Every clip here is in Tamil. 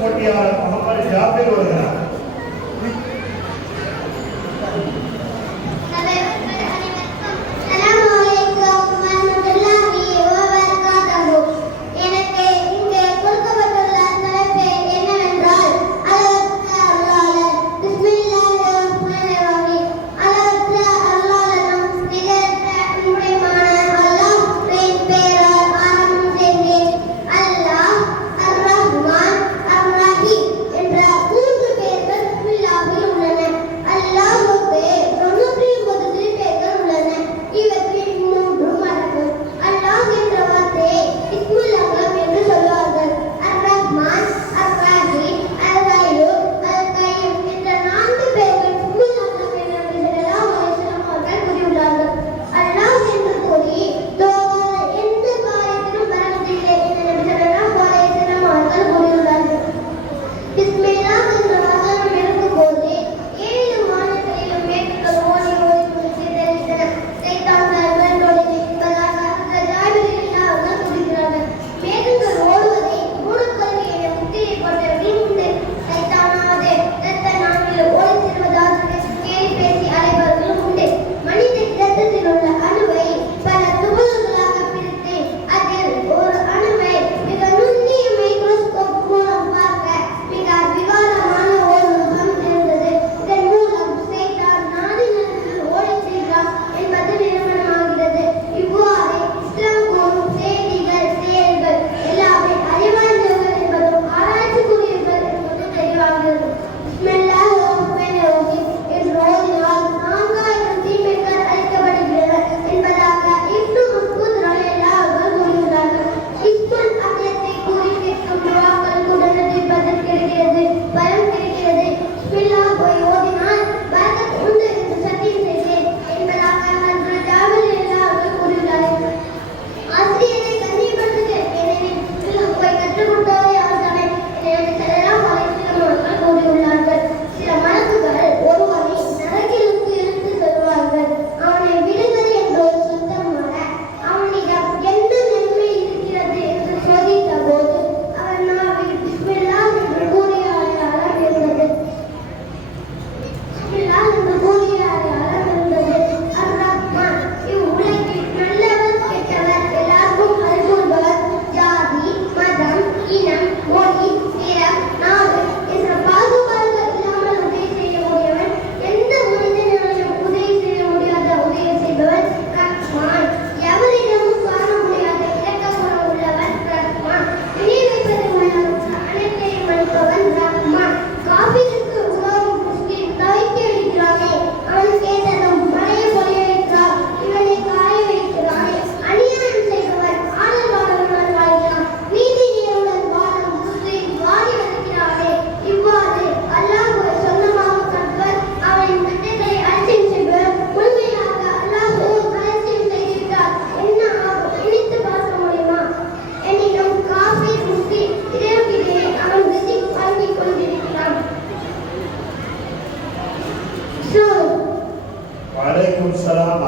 போட்டியாளர் முகமது ஜாபிர் வருகிறார்.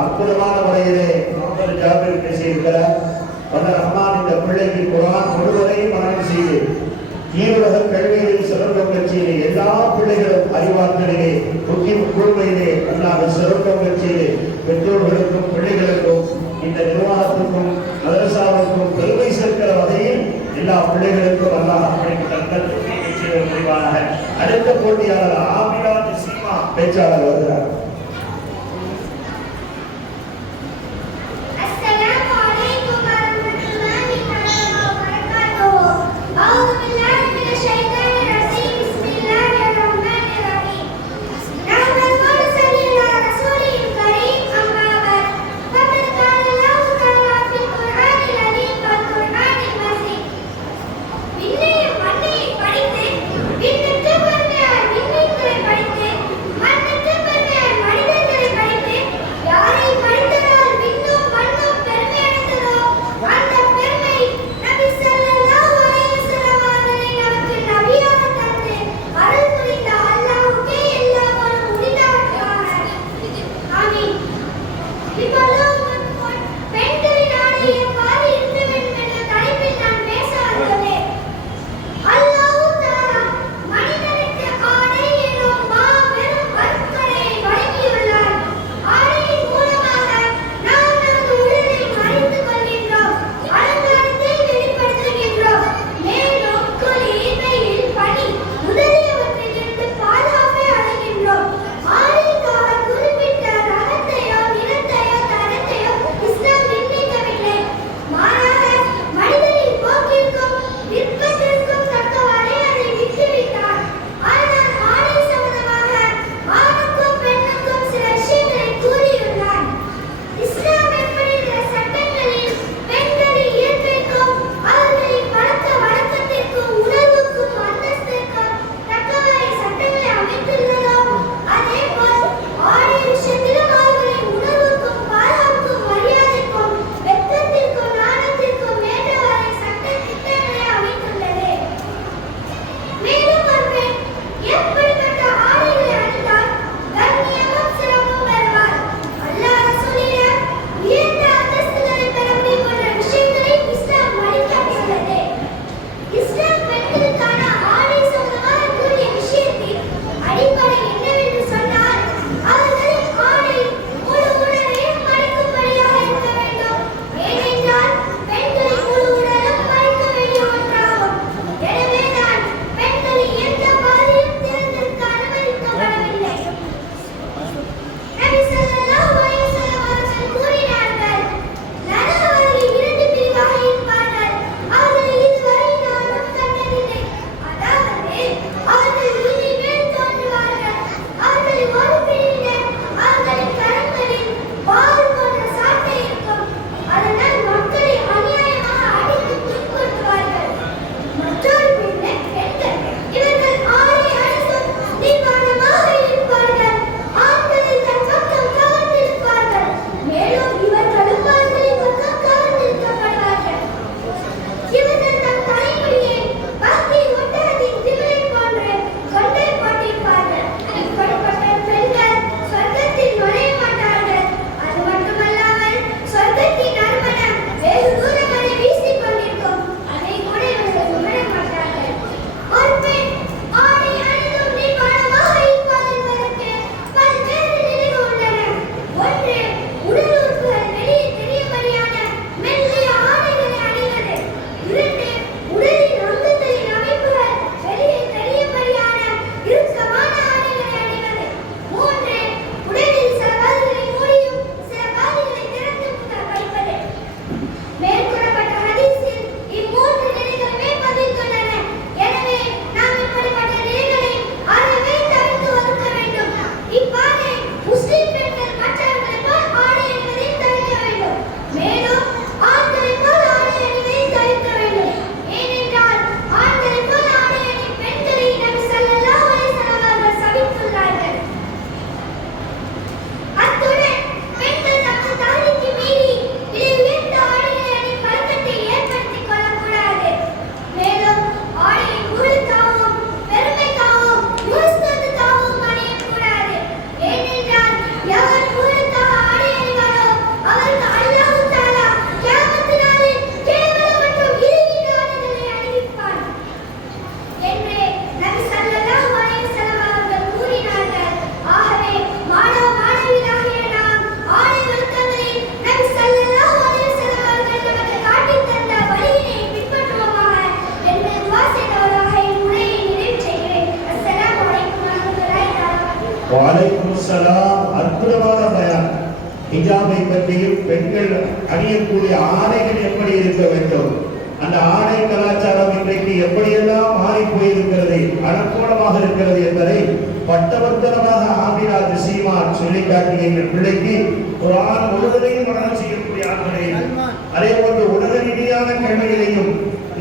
அற்புதமான முறையிலே முகமது ஜாபிர் பேசியிருக்கிறார். ரஹ்மான் இந்த பிள்ளைக்கு குர்ஆன் முழுவதையும் மனனம் செய்து ஈருலக கல்வியில் சிறந்தம் கட்சியிலே எல்லா பிள்ளைகளும் அறிவாற்றலிலே புத்தி கூர்மையிலே அல்லாத சிறந்தம் கட்சியிலே பெற்றோர்களுக்கும் பிள்ளைகளுக்கும் இந்த நிர்வாகத்துக்கும் மதரசாவுக்கும் பெருமை சேர்க்கிற வகையில் எல்லா பிள்ளைகளுக்கும் அல்லாஹ் முடிவாக. அடுத்த போட்டியாளர் ஆமினா சீமா பேச்சாளர் வருகிறார். படித்து வலைக்கும் ஸலாம். அற்புதமான பயான். ஹிஜாபை பற்றியும் பெண்கள் அணியக்கூடிய ஆடைகள் எப்படி இருக்க வேண்டும், அந்த ஆடை கலாச்சாரம் இன்றைக்கு எப்படியெல்லாம் மாறி போயிருக்கிறது, அனுகூலமாக இருக்கிறது என்பதை பட்டவர்த்தனமாக ஆபிராஜ் சீமான் சொல்லி காட்டிய எங்கள் பிள்ளைக்கு குர்ஆன் முழுவதையும் மனனம் செய்யக்கூடிய ஆட்களையும், அதே போன்று உலக ரீதியான கல்விகளையும்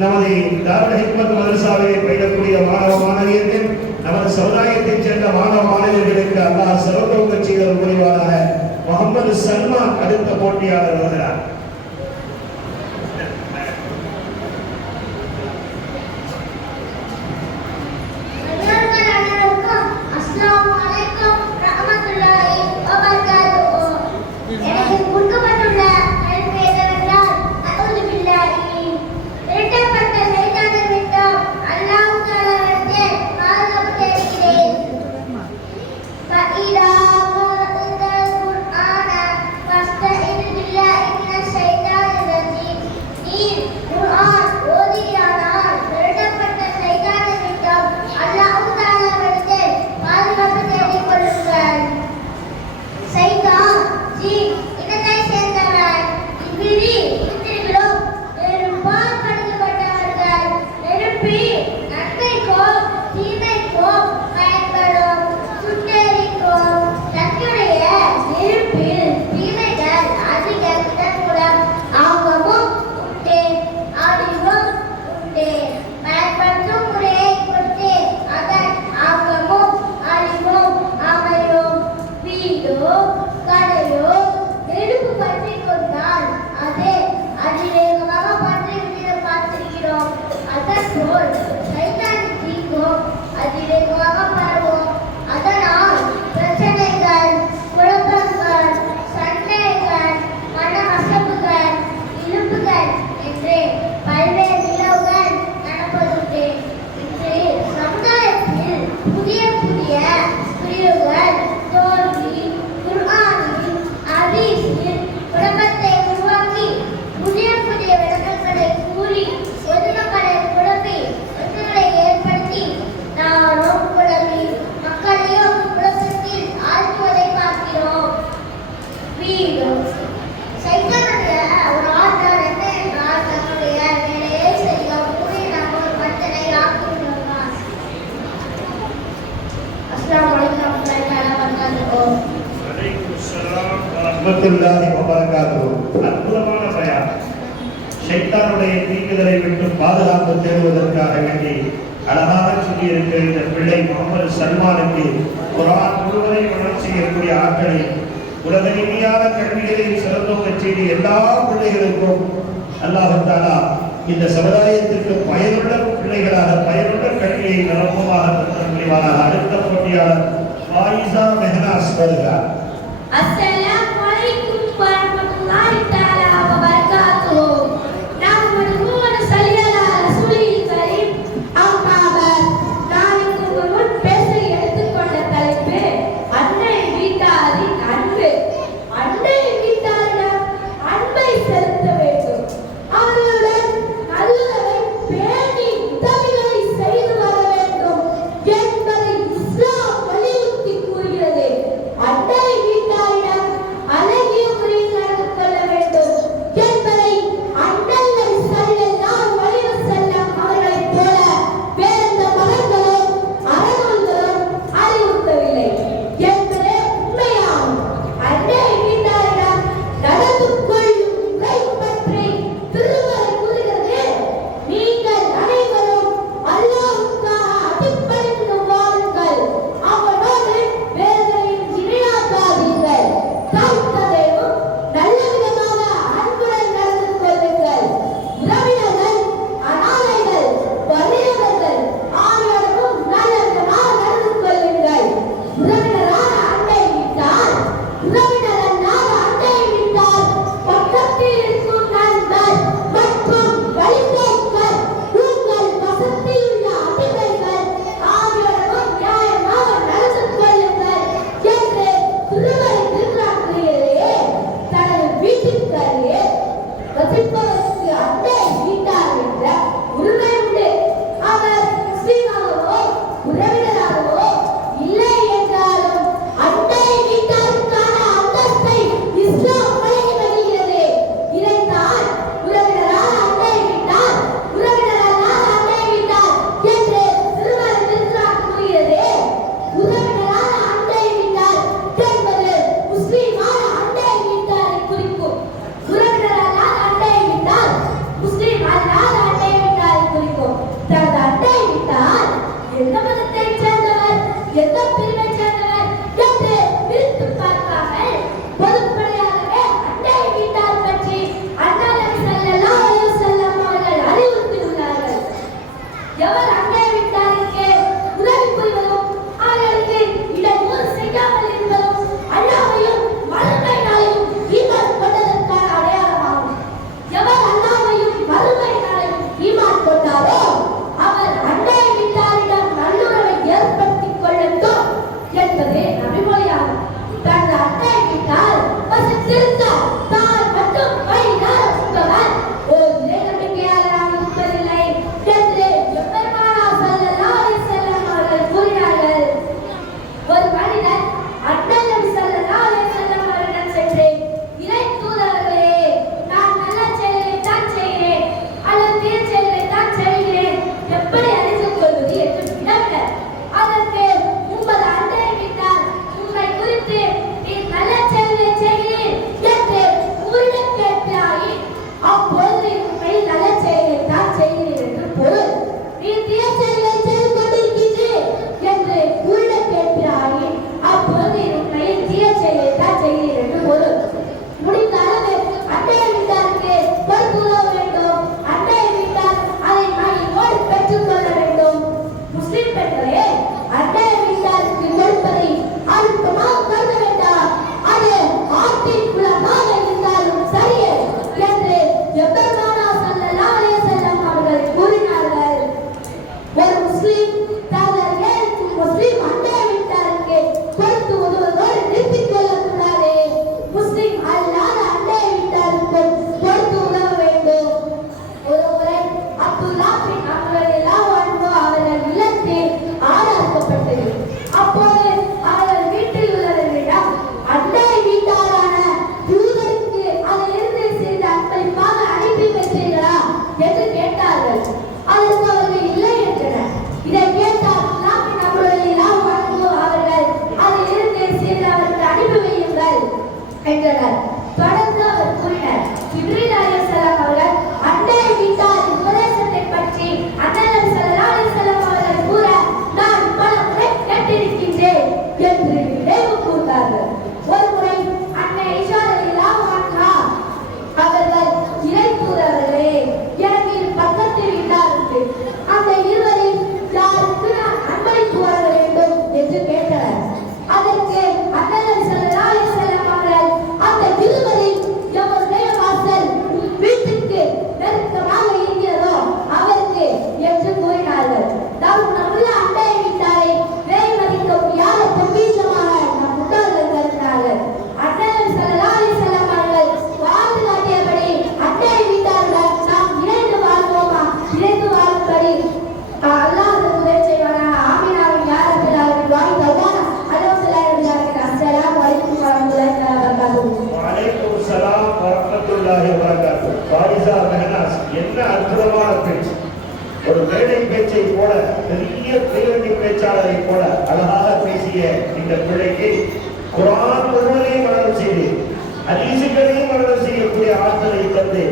நமது தாருல் ஹிக்மத் மதரசாவிலே பயிலக்கூடிய மாணவ மாணவியர்கள், நமது சமுதாயத்தைச் சேர்ந்த மாணவ மாணவியர்களுக்கு அல்லாஹ் சிறப்பு செய்தல் புரிவாராக. முகமது சல்மான் அடுத்த போட்டியாளர் வருகிறார். அற்புதமான பயான். ஷைத்தானுடைய தீங்குதலை விட்டு பாதுகாப்பு தேடுவதற்காக வேண்டி அழகாக சொல்லி இருக்கிற இந்த பிள்ளை முகமது சல்மானுக்கு குர்ஆன் முழுவதை மனனம் செய்யக்கூடிய ஆட்களை, உலக ரீதியான கல்விகளில் சிறந்தோங்க செய்தி எல்லா பிள்ளைகளுக்கும் அல்லாஹ் தஆலா இந்த சமுதாயத்திற்கு பயனுள்ள பிள்ளைகளாக பயனுள்ள கல்வியை நிரப்பமாக தருவாராக. அடுத்த போட்டியாளர் ஃபாயிஸா மெஹனாஸ் வருகிறார். அஸ்ஸலாமு அலைக்கும் வரஹ்மத்துல்லாஹி தஆலா வ பரகாத்துஹு. நஹ்மதுஹு ஸல்லல்லாஹு அலா ரசூலில் கரீம். அம்மா பஅத். நான் இங்கு முன் பேச எடுத்துக்கொண்ட தலைப்பு அன்னை வீட்டாரின் அன்பு. அன்னை வீட்டாரிடம் அன்பை செலுத்த வேண்டும். அவர்களுடன் நல்லதை பேணி உதவிகளை செய்து வர வேண்டும் என்பதை இஸ்லாம் வலியுறுத்தி கூறுகிறது. அன்னை வீட்டாரிடம் அழகிய முறையில் நடந்து கொள்ள வேண்டும் என்பதை அண்ணல் ஸல்லல்லாஹு அலைஹி வஸல்லம் அவர்களைப் போல வேறெந்த மதங்களும் அறநூல்களும் அறிவுறுத்தவில்லை என்பதே உண்மையாகும். அன்னை வீட்டாரிடம் நடந்து கொள்ளும் முறை பற்றி திருமறை கூறுகிறது. நீங்கள் அனைவரும் எவர் அண்டை வீட்டாருக்கு உதவி புரிவதும் அவர்களுக்கு இடையூறு செய்யாமல் இருப்பதும் அல்லாஹ்வையும் மறுமை நாளையும் ஈமான் கொண்டதற்கான அடையாளமாகும். எவர் அல்லாஹ்வையும் மறுமை நாளையும் ஈமான் கொண்டாரோ அவர் அண்டை வீட்டாரிடம் நல்லுறவை ஏற்படுத்திக் கொள்ளட்டும் என்பது நபிமொழியாகும். தனது அண்டை வீட்டார் வசித்திருந்த தான் மட்டும் வழிநடத்துபவர் ஒரு இறை நம்பிக்கையாளராக இருப்பதில்லை என்று எம்பெருமானார் ஸல்லல்லாஹு அலைஹி வஸல்லம் அவர்கள் கூறினார்கள். ஒரு மனிதன் அண்ணல் நபி ஸல்லல்லாஹு அலைஹி வஸல்லம் அவரிடம் சென்று, இறை தூதரே, நான் நல்ல செயலை தான் செய்கிறேன் அல்லது தீய செயலை தான் செய்கிறேன், எப்படி அறிந்து கொள்வது என்று வினவினர். அதற்கு உமது அண்டை வீட்டார் உம்மை குறித்து நீர் நல்ல செயலை செய்கிறேன் என்று உங்களிடம் கேட்டாயின் அப்பொழுது உண்மை நல்ல செயலை தான் செய்கிறேன் என்று பொருள். நீர் தீய செயலை செய்து கொண்டிருக்கிறீர் என்று உங்களிடம் கேட்கிறாயின் அப்பொழுது உண்மையில் தீய செயலை தான் செய்கிறேன் என்று பொருள். முடிந்த அளவு அண்டை வீட்டாருக்கு பொறுத்துள்ள வேண்டும். அண்டை வீட்டார் அதை மகிழ்வோடு பெற்றுக்கொள்ள வேண்டும். முஸ்லிம் பெண்களே, அண்டை வீட்டாருக்கு கொடுப்பதை அழுத்தமாக கருத வேண்டாம். அது ஆற்றின் குலமாக இருந்தாலும் சரியே என்று எம்பெருமானார் ஸல்லல்லாஹு அலைஹி வஸல்லம் அவர்கள் கூறினார்கள். ஒரு முஸ்லிம் தனது முஸ்லிம் அண்டை வீட்டாருக்கு கொடுத்து உதவுவதோடு நிறுத்திக் கொள்ளக்கூடாது. முஸ்லிம் அல்லாத அண்டை வீட்டாருக்கு கொடுத்து உதவ வேண்டும். ஒரு முறை அப்துல்லா பின் அம்ர் ரலியல்லாஹு அன்ஹு அவர்கள் இல்லத்தில் ஆளாக்கப்பட்டது. அப்போது அவர்கள் வீட்டில் உள்ளவர்களிடம் அண்டை வீட்டாரான யூதருக்கு அதிலிருந்து சிறிது அன்பளிப்பாக அனுப்பி வைத்தீர்களா என்று கேட்டார்கள். அதற்கு அவர்கள் இல்லை என்றனர். இதை கேட்ட அப்துல்லா பின் அம்ர் ரலியல்லாஹு அன்ஹு அவர்கள் அதிலிருந்து சிறிது அவருக்கு அனுப்பி வையுங்கள் என்றனர். தொடர்ந்து அவர் கூறினார், ஜிப்ரீல் அலைஹிஸ்ஸலாம் அவர்கள் அண்டை வீட்டார் உபதேசத்தை பற்றி அண்ணல் நபி ஸல்லல்லாஹு அலைஹி வஸல்லம் அவர்கள் கூற நான் பல முறை கேட்டிருக்கின்றேன் என்று நினைவு கூர்ந்தார்கள். ஒரு முறை அன்னை ஐஷா ரலியல்லாஹு அன்ஹா அவர்கள், இறை தூதரே, எனக்கு இரு பக்கத்து வீட்டார் உண்டு. அந்த இருவரில் யாருக்கு நான் அன்பளிப்பு வர வேண்டும் என்று கேட்டனர். அதற்கு அண்ணல் நபி ஸல்லல்லாஹு அலைஹி வஸல்லம் அவர்கள், அந்த இருவரில் எவருடைய வாசல் வீட்டுக்கு நெருக்கமாக இருக்கிறதோ அவருக்கு என்று கூறினார்கள். நம்முள்ள அண்டை வீட்டாரை விலை மதிக்க முடியாத பொக்கிஷமாக நம் முன்னோர்கள் கருதினார்கள். அண்ணல் நபி ஸல்லல்லாஹு அலைஹி வஸல்லம் அவர்கள் வாழ்ந்து காட்டியபடி அண்டை வீட்டாருடன் நாம் இணைந்து வாழ்வோமா? இணைந்து வாழும்படி அல்லாஹ் உதவி செய்வானாக. ஆமீன். யார் வாய் தவானா அஸ்ஸலாமு அலைக்கும் வரஹ்மத்துல்லாஹி வபரகாத்துஹு. வலைக்கும் ஸலாம் வரஹ்மத்துல்லாஹி வபரகாத்துஹு. பாரிஸா மெஹனாஸ், என்ன அற்புதமான பேச்சு! ஒரு மேடை பேச்சை போல, பெரிய பேரணி பேச்சாளரை போல அழகாக பேசிய இந்த பிள்ளைக்கு குர்ஆன் முழுவதையும் மனனம் செய்து ஹதீஸுகளையும் மனனம் செய்யக்கூடிய ஆற்றலை தந்து